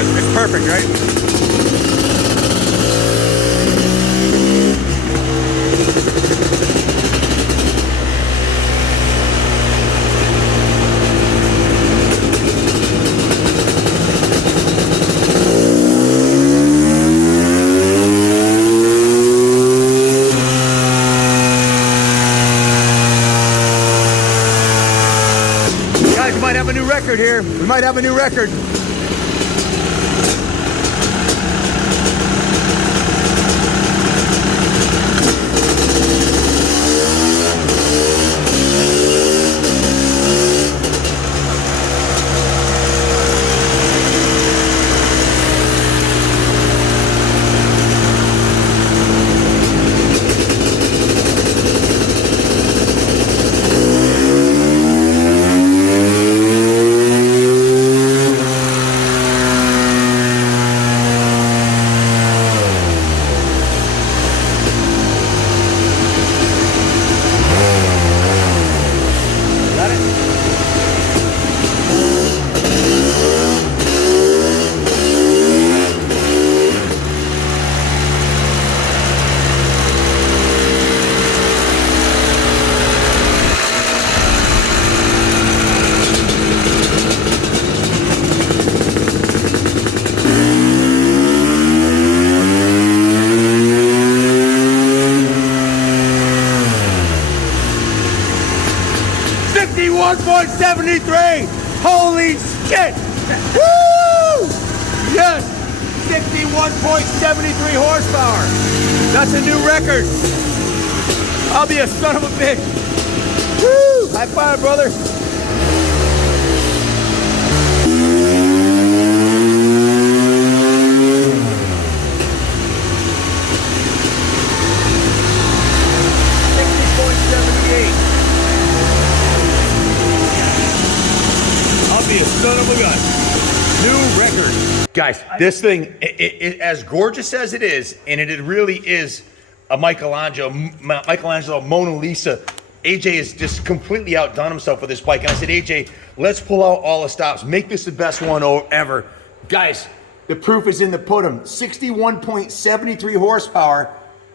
It's perfect, right? Guys, we might have a new record here. We might have a new record. Got it? $61.73. Holy shit! Woo! Yes! 61.73 horsepower. That's a new record. I'll be a son of a bitch. Woo! High five, brother. Be a son of a gun. New record. Guys, this thing, as gorgeous as it is, and it really is a Michelangelo Mona Lisa, AJ has just completely outdone himself with this bike. And I said, AJ, let's pull out all the stops. Make this the best one ever. Guys, the proof is in the pudding. 61.73 horsepower,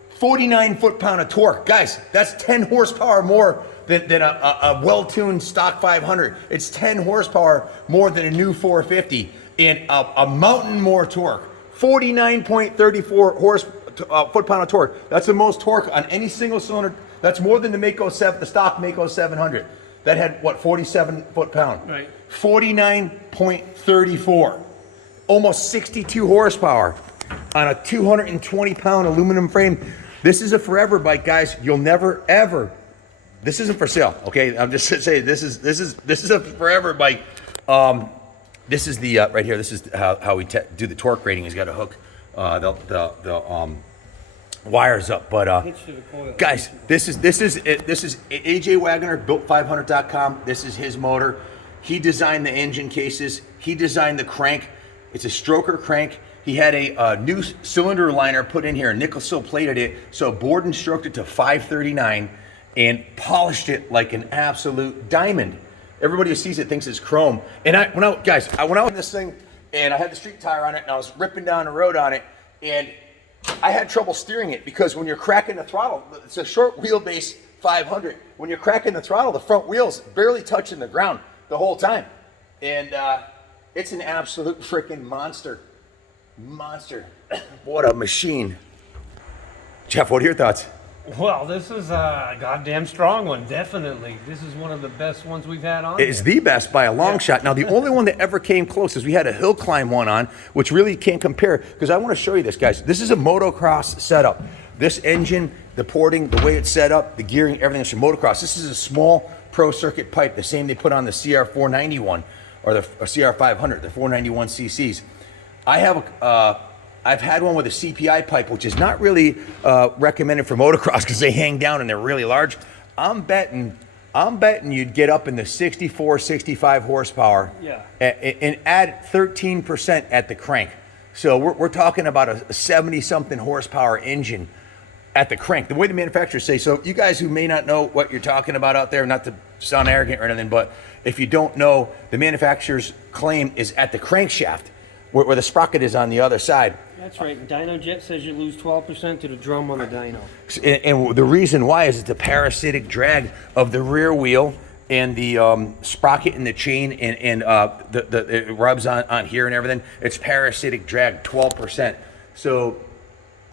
49 foot-pound of torque. Guys, that's 10 horsepower more than a well-tuned stock 500. It's 10 horsepower more than a new 450 and a mountain more torque. 49.34 foot-pound of torque. That's the most torque on any single cylinder. That's more than the stock Mako 700. That had, what, 47 foot-pound? Right. 49.34. Almost 62 horsepower on a 220-pound aluminum frame. This is a forever bike, guys. You'll never, ever. This isn't for sale, okay? I'm just saying this is a forever bike. This is the right here. This is how we do the torque rating. He's got to hook the wires up. But guys, this is AJ Wagner, built500.com. This is his motor. He designed the engine cases. He designed the crank. It's a stroker crank. He had a new cylinder liner put in here. Nickel Sil plated it, so Borden stroked it to 539 and polished it like an absolute diamond. Everybody who sees it thinks it's chrome. And I went out in this thing, and I had the street tire on it, and I was ripping down the road on it, and I had trouble steering it because when you're cracking the throttle, it's a short wheelbase 500. When you're cracking the throttle, the front wheel's barely touching the ground the whole time. And it's an absolute freaking monster. What a machine. Jeff, what are your thoughts? Well, this is a goddamn strong one, definitely. This is one of the best ones we've had on. It's the best by a long shot. Now, the only one that ever came close is we had a hill climb one on, which really can't compare, because I want to show you this, guys. This is a motocross setup. This engine, the porting, the way it's set up, the gearing, everything is from motocross. This is a small pro circuit pipe, the same they put on the CR491 or the CR500, the 491 cc's. I've had one with a CPI pipe, which is not really recommended for motocross because they hang down and they're really large. I'm betting you'd get up in the 64, 65 horsepower, and add 13% at the crank. So we're talking about a 70-something horsepower engine at the crank. The way the manufacturers say, so you guys who may not know what you're talking about out there, not to sound arrogant or anything, but if you don't know, the manufacturer's claim is at the crankshaft. where the sprocket is on the other side. That's right. And DynoJet says you lose 12% to the drum on the dyno. And the reason why is it's a parasitic drag of the rear wheel and the sprocket and the chain and it rubs on here and everything. It's parasitic drag, 12%. So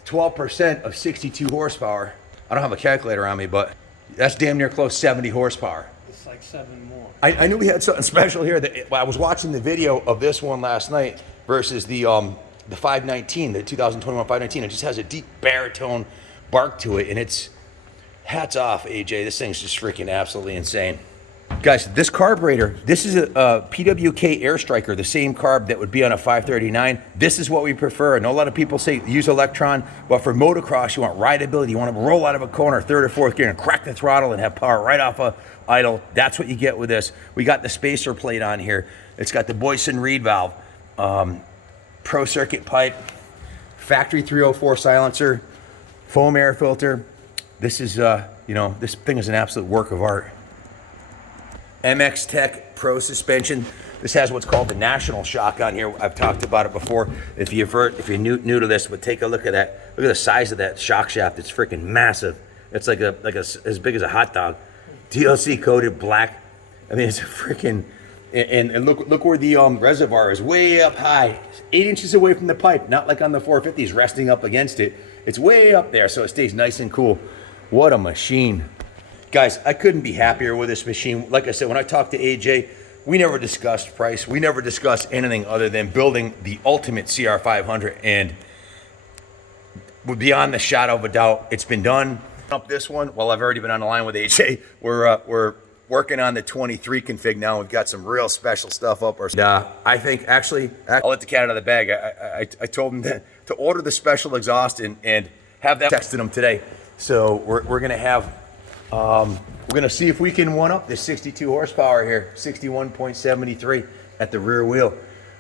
12% of 62 horsepower. I don't have a calculator on me, but that's damn near close 70 horsepower. It's like 7 more. I knew we had something special here. That I was watching the video of this one last night versus the 519, the 2021 519. It just has a deep baritone bark to it, and it's hats off, AJ. This thing's just freaking absolutely insane. Guys, this carburetor, this is a PWK Air Striker, the same carb that would be on a 539. This is what we prefer. I know a lot of people say use Electron, but for motocross, you want rideability. You want to roll out of a corner, third or fourth gear, and crack the throttle and have power right off a idle. That's what you get with this. We got the spacer plate on here. It's got the Boyson Reed valve, pro circuit pipe, factory 304 silencer, foam air filter. This is, this thing is an absolute work of art. MX Tech Pro suspension. This has what's called the National Shock on here. I've talked about it before. If you're new to this, but take a look at that. Look at the size of that shock shaft. It's freaking massive. It's like as big as a hot dog. DLC coated black. I mean, it's a freaking. And look where the reservoir is, way up high, 8 inches away from the pipe. Not like on the 450s, resting up against it. It's way up there, so it stays nice and cool. What a machine. Guys, I couldn't be happier with this machine. Like I said, when I talked to AJ, we never discussed price. We never discussed anything other than building the ultimate CR500. And beyond the shadow of a doubt, it's been done. Up this one, well, I've already been on the line with AJ. We're working on the 23 config now. We've got some real special stuff up. I think, actually, I'll let the cat out of the bag. I told him to order the special exhaust and have that texted him today. So we're going to have... we're going to see if we can one up this 62 horsepower here, 61.73 at the rear wheel.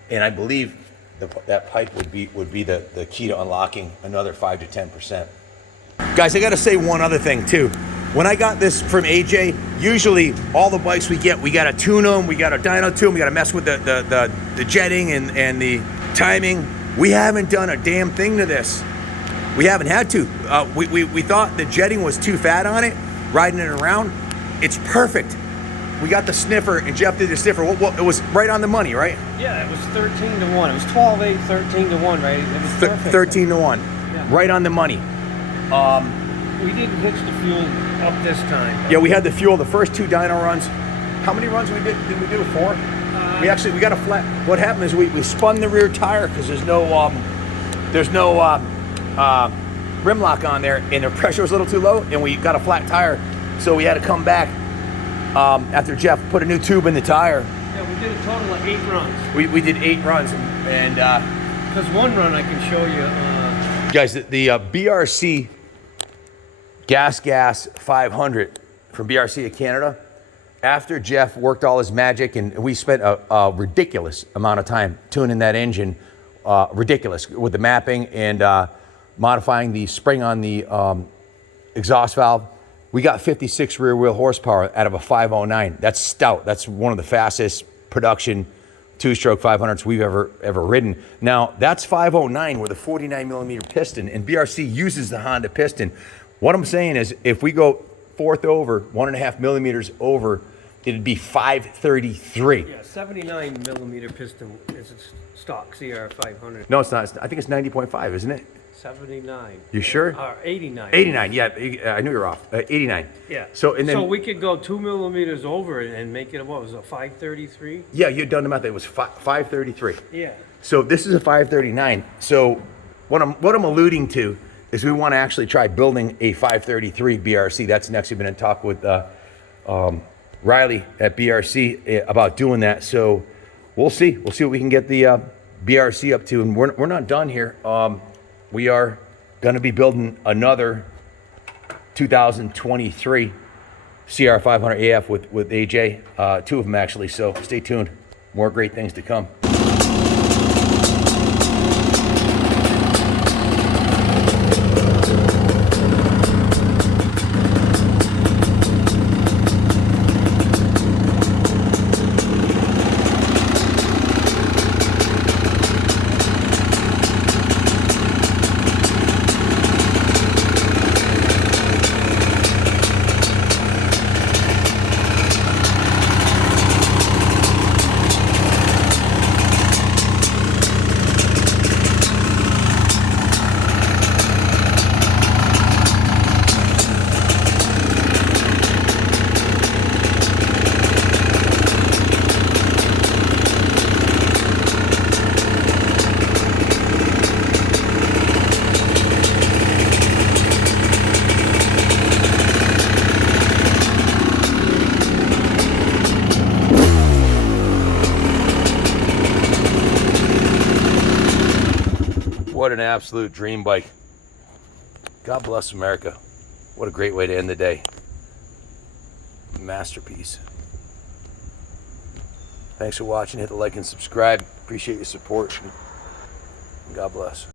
And I believe that pipe would be the key to unlocking another 5 to 10%. Guys, I got to say one other thing too. When I got this from AJ, usually all the bikes we got to tune them, we got to dyno tune them, we got to mess with the jetting and the timing. We haven't done a damn thing to this. We haven't had to. We thought the jetting was too fat on it. Riding it around, it's perfect. We got the sniffer, and Jeff did the sniffer. It was right on the money, right? Yeah, it was 13 to 1. It was 12-8, 13 to 1, right? It was perfect. 13 to 1. Yeah. Right on the money. We didn't hitch the fuel up this time. Yeah, we had the fuel the first 2 dyno runs. How many runs did we do? 4? We got a flat. What happened is we spun the rear tire because there's no rim lock on there, and the pressure was a little too low, and we got a flat tire, so we had to come back after Jeff put a new tube in the tire. Yeah, we did a total of 8 runs. We did 8 runs, and because one run I can show you. Guys, the BRC Gas 500 from BRC of Canada. After Jeff worked all his magic, and we spent a ridiculous amount of time tuning that engine, ridiculous with the mapping and modifying the spring on the exhaust valve. We got 56 rear wheel horsepower out of a 509. That's stout. That's one of the fastest production 2-stroke 500s we've ever ridden. Now, that's 509 with a 49 millimeter piston, and BRC uses the Honda piston. What I'm saying is, if we go 4th over, 1.5 millimeters over, it'd be 533. Yeah, 79 millimeter piston is a stock CR500. No, it's not. I think it's 90.5, isn't it? 79. You sure? 89. 89. Yeah, I knew you were off. 89. Yeah. So we could go 2 millimeters over and make it, what was it, 533? Yeah, you'd done the math. It was 533. Yeah. So this is a 539. So what I'm alluding to is we want to actually try building a 533 BRC. That's next. We've been in talk with Riley at BRC about doing that. So we'll see. We'll see what we can get the BRC up to. And we're not done here. We are going to be building another 2023 CR500 AF with AJ, 2 of them actually. So stay tuned. More great things to come. What an absolute dream bike. God bless America. What a great way to end the day. Masterpiece. Thanks for watching. Hit the like and subscribe. Appreciate your support. God bless.